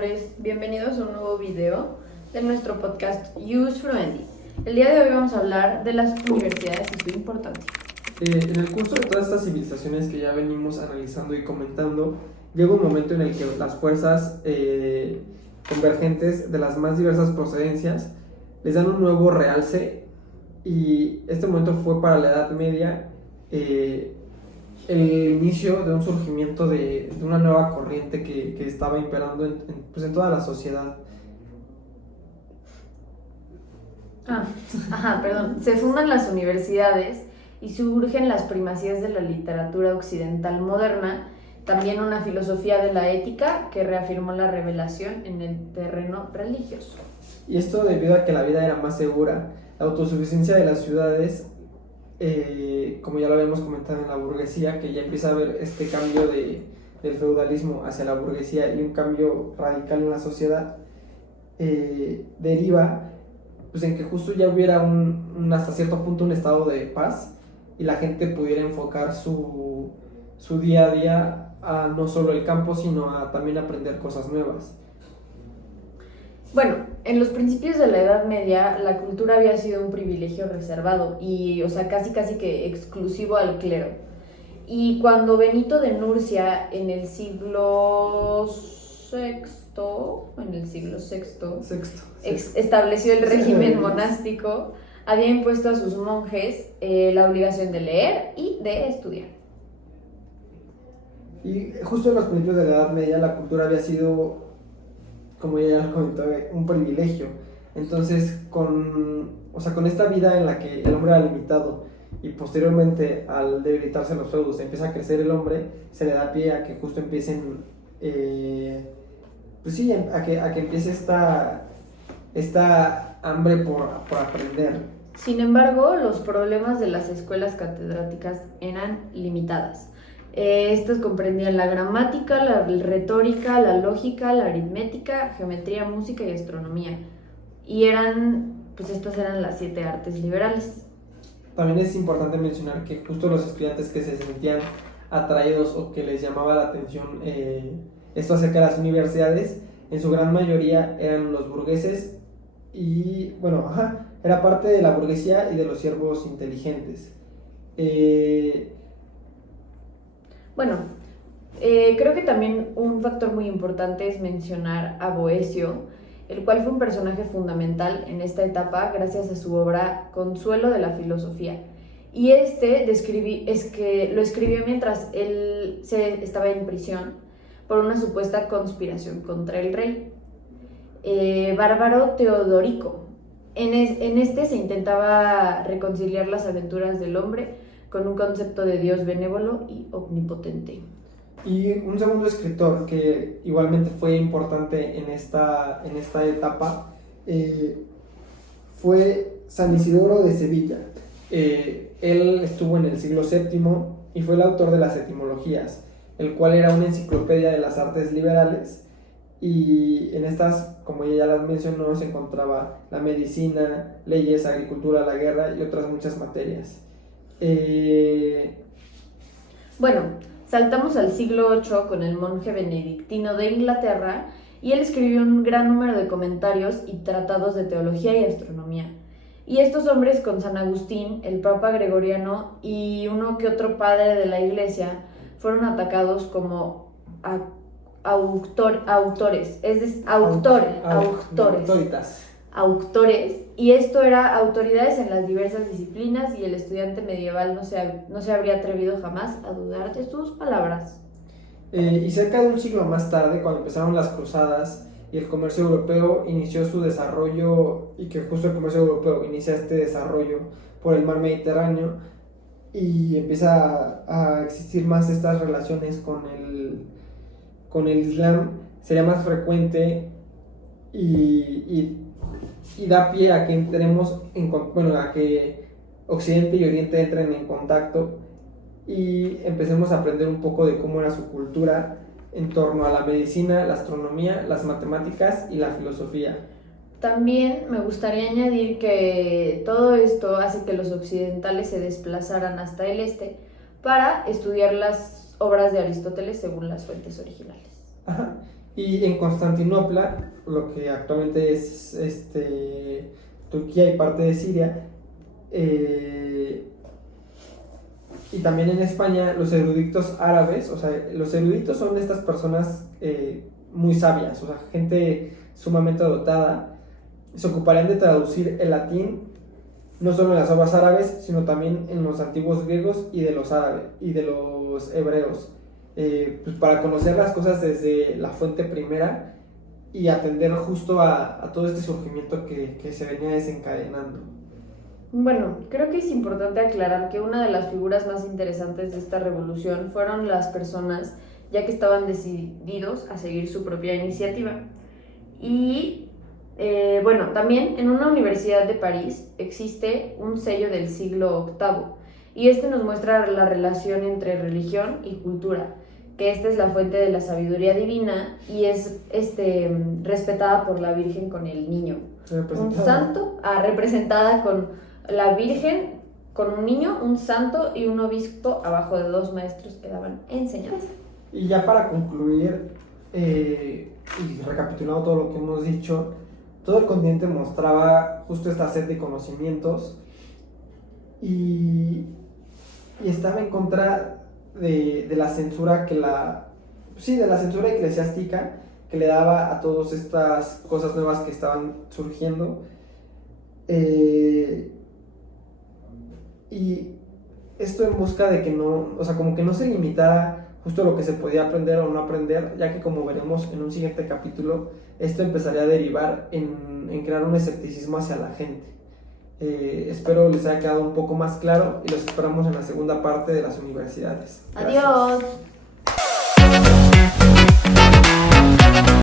amores, bienvenidos a un nuevo video de nuestro podcast Use Fluenty. El día de hoy vamos a hablar de las universidades y su importancia. En el curso de todas estas civilizaciones que ya venimos analizando y comentando, llega un momento en el que las fuerzas convergentes de las más diversas procedencias les dan un nuevo realce, y este momento fue para la Edad Media el inicio de un surgimiento de una nueva corriente que estaba imperando en toda la sociedad. Se fundan las universidades y surgen las primacías de la literatura occidental moderna, también una filosofía de la ética que reafirmó la revelación en el terreno religioso. Y esto debido a que la vida era más segura, la autosuficiencia de las ciudades, como ya lo habíamos comentado en la burguesía, que ya empieza a haber este cambio del feudalismo hacia la burguesía y un cambio radical en la sociedad, deriva pues en que justo ya hubiera hasta cierto punto un estado de paz y la gente pudiera enfocar su día a día a no solo el campo, sino a también aprender cosas nuevas. Bueno, en los principios de la Edad Media la cultura había sido un privilegio reservado y, casi que exclusivo al clero. Y cuando Benito de Nurcia en el siglo VI estableció el régimen monástico, había impuesto a sus monjes la obligación de leer y de estudiar. Y justo en los principios de la Edad Media la cultura había sido, como ya lo comentó, un privilegio. Entonces, con esta vida en la que el hombre era limitado y posteriormente al debilitarse los feudos empieza a crecer el hombre, se le da pie a que justo empiecen, a que empiece esta hambre por aprender. Sin embargo, los problemas de las escuelas catedráticas eran limitadas. Estas comprendían la gramática, la retórica, la lógica, la aritmética, geometría, música y astronomía. Y estas eran las 7 artes liberales. También es importante mencionar que justo los estudiantes que se sentían atraídos o que les llamaba la atención esto acerca de las universidades, en su gran mayoría eran los burgueses y, era parte de la burguesía y de los siervos inteligentes. Creo que también un factor muy importante es mencionar a Boecio, el cual fue un personaje fundamental en esta etapa gracias a su obra Consuelo de la Filosofía. Y lo escribió mientras él estaba en prisión por una supuesta conspiración contra el rey. Bárbaro Teodorico. En este se intentaba reconciliar las aventuras del hombre con un concepto de Dios benévolo y omnipotente. Y un segundo escritor que igualmente fue importante en esta etapa fue San Isidoro de Sevilla. Él estuvo en el siglo VII y fue el autor de las etimologías, el cual era una enciclopedia de las artes liberales, y en estas, como ya las mencionó, se encontraba la medicina, leyes, agricultura, la guerra y otras muchas materias. Saltamos al siglo VIII con el monje benedictino de Inglaterra, y él escribió un gran número de comentarios y tratados de teología y astronomía. Y estos hombres, con San Agustín, el Papa Gregoriano y uno que otro padre de la Iglesia, fueron atacados como autores, y esto era autoridades en las diversas disciplinas, y el estudiante medieval no se habría atrevido jamás a dudar de sus palabras. Y cerca de un siglo más tarde, cuando empezaron las cruzadas y el comercio europeo inició su desarrollo, y que justo el comercio europeo inicia este desarrollo por el mar Mediterráneo, y empieza a existir más estas relaciones con el Islam, sería más frecuente y da pie a que a que Occidente y Oriente entren en contacto y empecemos a aprender un poco de cómo era su cultura en torno a la medicina, la astronomía, las matemáticas y la filosofía. También me gustaría añadir que todo esto hace que los occidentales se desplazaran hasta el este para estudiar las obras de Aristóteles según las fuentes originales. Y en Constantinopla, lo que actualmente es Turquía y parte de Siria, y también en España, los eruditos árabes, o sea, los eruditos son estas personas muy sabias, o sea, gente sumamente dotada, se ocuparían de traducir el latín no solo en las obras árabes, sino también en los antiguos griegos y de los árabes y de los hebreos, pues para conocer las cosas desde la fuente primera y atender justo a todo este surgimiento que se venía desencadenando. Bueno, creo que es importante aclarar que una de las figuras más interesantes de esta revolución fueron las personas, ya que estaban decididos a seguir su propia iniciativa. Y bueno, también en una universidad de París existe un sello del siglo VIII y este nos muestra la relación entre religión y cultura, que esta es la fuente de la sabiduría divina y es respetada por la Virgen con el niño. Un santo, representada con la Virgen, con un niño, un santo y un obispo abajo de dos maestros que daban enseñanza. Y ya para concluir, y recapitulando todo lo que hemos dicho, todo el continente mostraba justo esta sed de conocimientos y estaba en contra de la censura de la censura eclesiástica que le daba a todas estas cosas nuevas que estaban surgiendo. Y esto en busca de que no, o sea, como que no se limitara justo lo que se podía aprender o no aprender, ya que como veremos en un siguiente capítulo, esto empezaría a derivar en crear un escepticismo hacia la gente. Espero les haya quedado un poco más claro y los esperamos en la segunda parte de las universidades. Gracias. Adiós.